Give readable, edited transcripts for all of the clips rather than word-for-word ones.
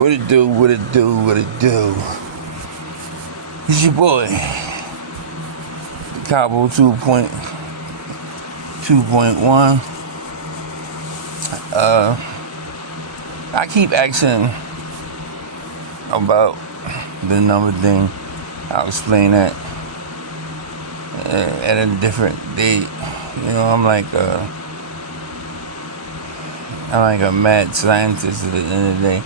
What it do, what it do, what it do. It's your boy, Decopbo 2.1. I keep asking about the number thing. I'll explain that at a different date. I'm like a mad scientist at the end of the day.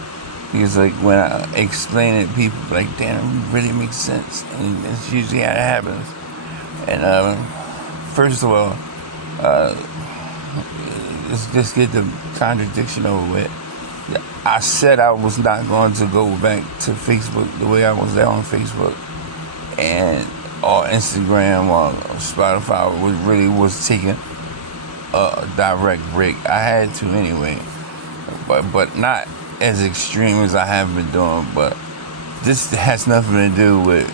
Because when I explain it, people are like, damn, it really makes sense. And that's usually how it happens. And first of all, let's just get the contradiction over with. I said I was not going to go back to Facebook the way I was there on Facebook and or Instagram or Spotify was taking a direct break. I had to anyway, but not as extreme as I have been doing. But this has nothing to do with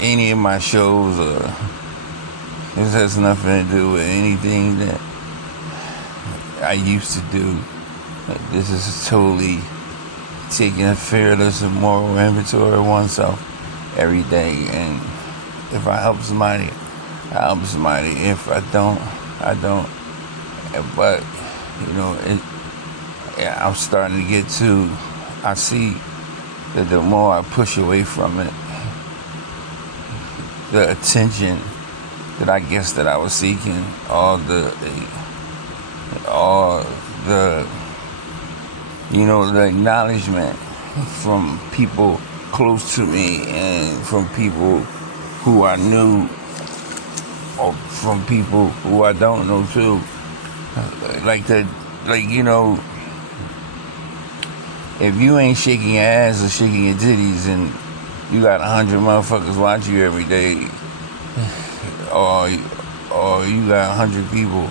any of my shows, or this has nothing to do with anything that I used to do. This is totally taking a fearless and moral inventory of oneself every day. And if I help somebody, I help somebody. If I don't, I don't. But I'm starting to get to, I see that the more I push away from it, the attention that I guess that I was seeking, all the acknowledgement from people close to me and from people who I knew or from people who I don't know too. If you ain't shaking your ass or shaking your titties and you got 100 motherfuckers watch you every day, or you got 100 people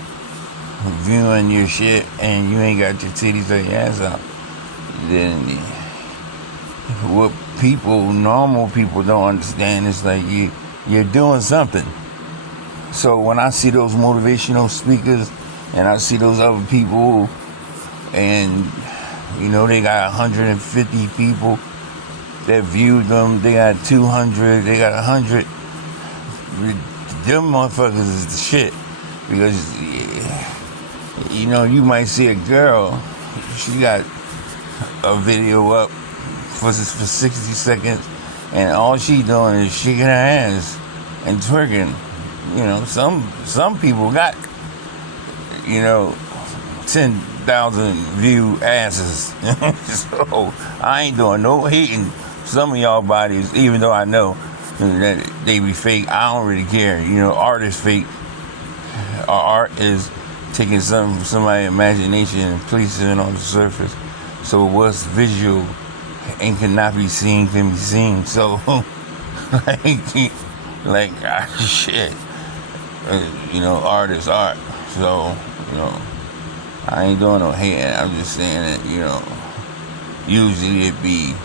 viewing your shit and you ain't got your titties or your ass out, then what normal people don't understand is like you're doing something. So when I see those motivational speakers and I see those other people and they got 150 people that viewed them, they got 200, they got 100, them motherfuckers is the shit. Because you might see a girl, she got a video up for 60 seconds and all she doing is shaking her ass and twerking. Some people got 10,000 view asses. So I ain't doing no hating some of y'all bodies, even though I know that they be fake. I don't really care. Art is fake. Art is taking something from somebody's imagination and placing it on the surface. So what's visual and cannot be seen can be seen. So shit. Art is art. So I ain't doing no hating. I'm just saying that usually it be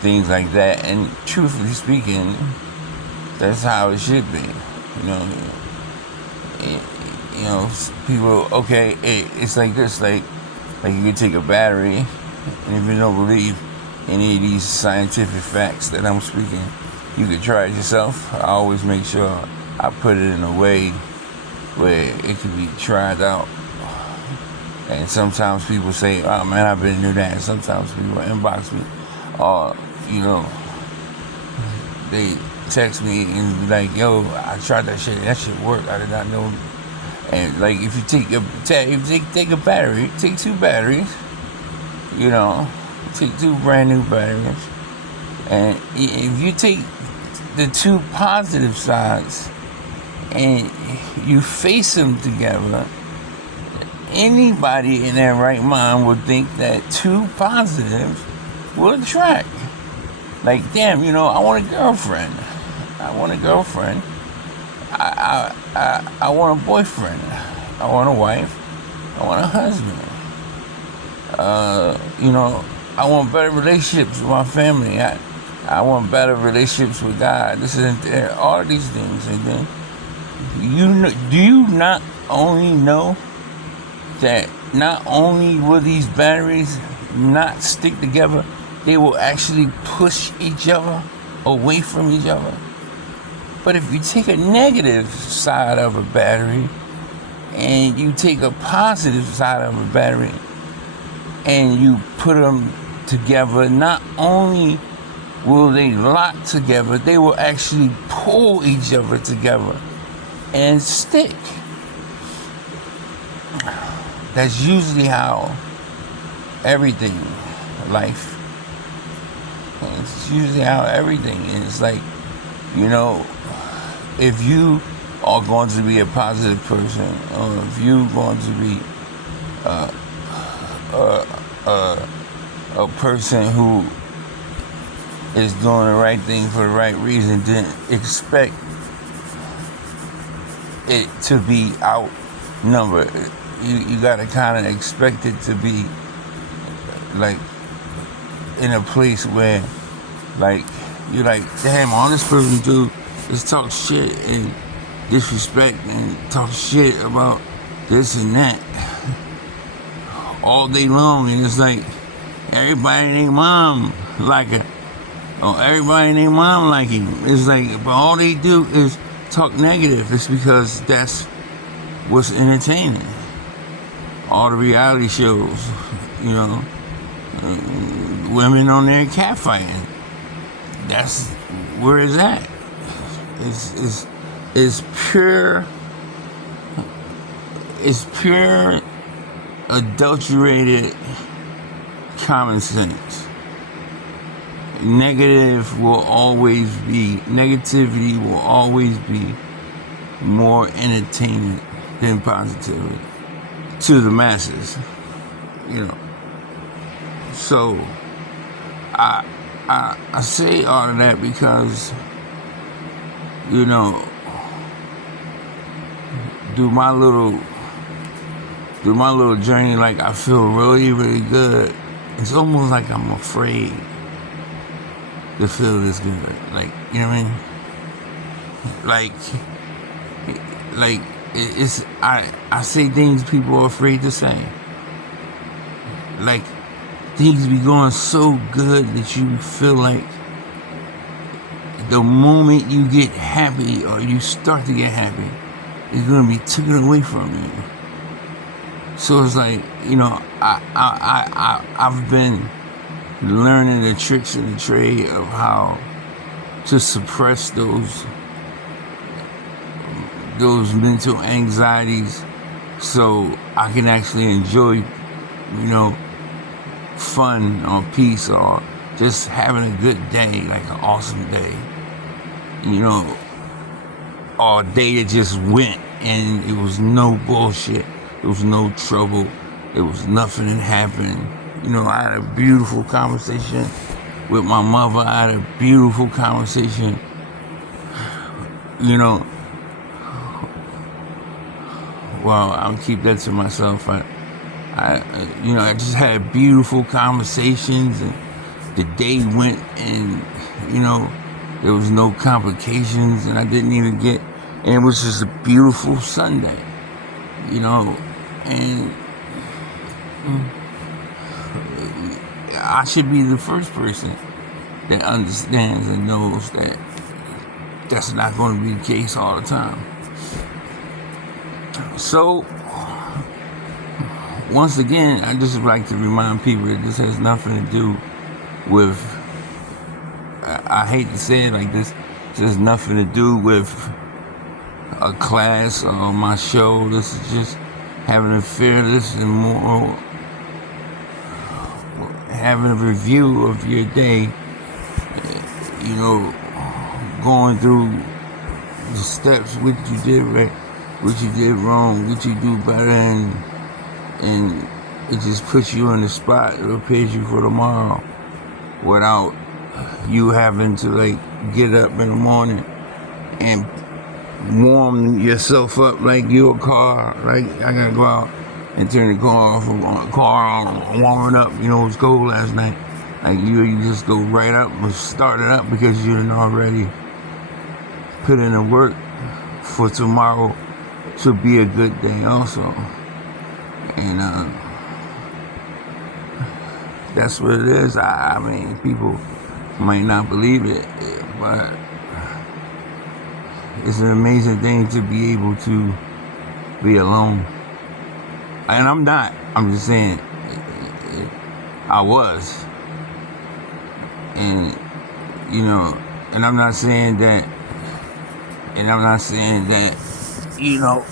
things like that. And truthfully speaking, that's how it should be. People, okay, it's like this, like you could take a battery, and if you don't believe any of these scientific facts that I'm speaking, you could try it yourself. I always make sure I put it in a way where it can be tried out. And sometimes people say, oh man, I've been doing that. And sometimes people inbox me, or they text me and be like, yo, I tried that shit worked, I did not know. And like if you take a battery, take two batteries, take two brand new batteries, and if you take the two positive sides and you face them together, anybody in their right mind would think that two positives will attract. Like, damn, I want a girlfriend. I want a girlfriend. I want a boyfriend. I want a wife. I want a husband. I want better relationships with my family. I want better relationships with God. This is all of these things. And then do you not only know that not only will these batteries not stick together, they will actually push each other away from each other. But if you take a negative side of a battery and you take a positive side of a battery and you put them together, not only will they lock together, they will actually pull each other together and stick. That's usually how everything, life, it's usually how everything is. Like, you know, if you are going to be a positive person, or if you're going to be a person who is doing the right thing for the right reason, then expect it to be outnumbered. You gotta kind of expect it to be like in a place where, like, you're like, damn, all this person do is talk shit and disrespect and talk shit about this and that all day long, and it's like everybody and their mom like it, or everybody and their mom like him. It's like, but all they do is talk negative. It's because that's what's entertaining. All the reality shows, you know, women on there catfighting. That's where it's at. It's pure adulterated common sense. Negativity will always be more entertaining than positivity to the masses, you know. So I say all of that because, you know, through my little journey, like, I feel really, really good. It's almost like I'm afraid to feel this good. Like, you know what I mean? Like it's I say things people are afraid to say. Like, things be going so good that you feel like the moment you get happy or you start to get happy, it's gonna be taken away from you. So it's like, you know, I've been learning the tricks of the trade of how to suppress those mental anxieties so I can actually enjoy, you know, fun or peace or just having a good day, like an awesome day, you know, or a day that just went and it was no bullshit, there was no trouble, there was nothing that happened. You know, I had a beautiful conversation with my mother. I had a beautiful conversation, you know. Well, I'll keep that to myself. I just had beautiful conversations, and the day went, and, you know, there was no complications, and I didn't even get, and it was just a beautiful Sunday, you know, and I should be the first person that understands and knows that that's not going to be the case all the time. So, once again, I just would like to remind people that this has nothing to do with, I hate to say it like this, it has nothing to do with a class or my show. This is just having a fearless and moral, having a review of your day, you know, going through the steps, what you did right, what you did wrong, what you do better, and it just puts you in the spot. It prepares you for tomorrow without you having to, like, get up in the morning and warm yourself up like you're a car. Like, I gotta go out and turn the car off, warming up. You know, it was cold last night. Like, you just go right up and start it up because you didn't already put in the work for tomorrow to be a good day also. And That's what it is. I mean, people might not believe it, but it's an amazing thing to be able to be alone. And I'm not. I'm just saying, I was. And, you know, and I'm not saying that, you know,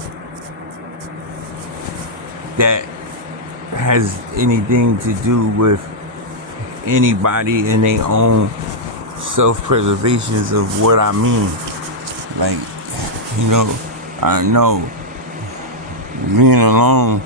that has anything to do with anybody in their own self-preservations of what I mean. Like, you know, I know being alone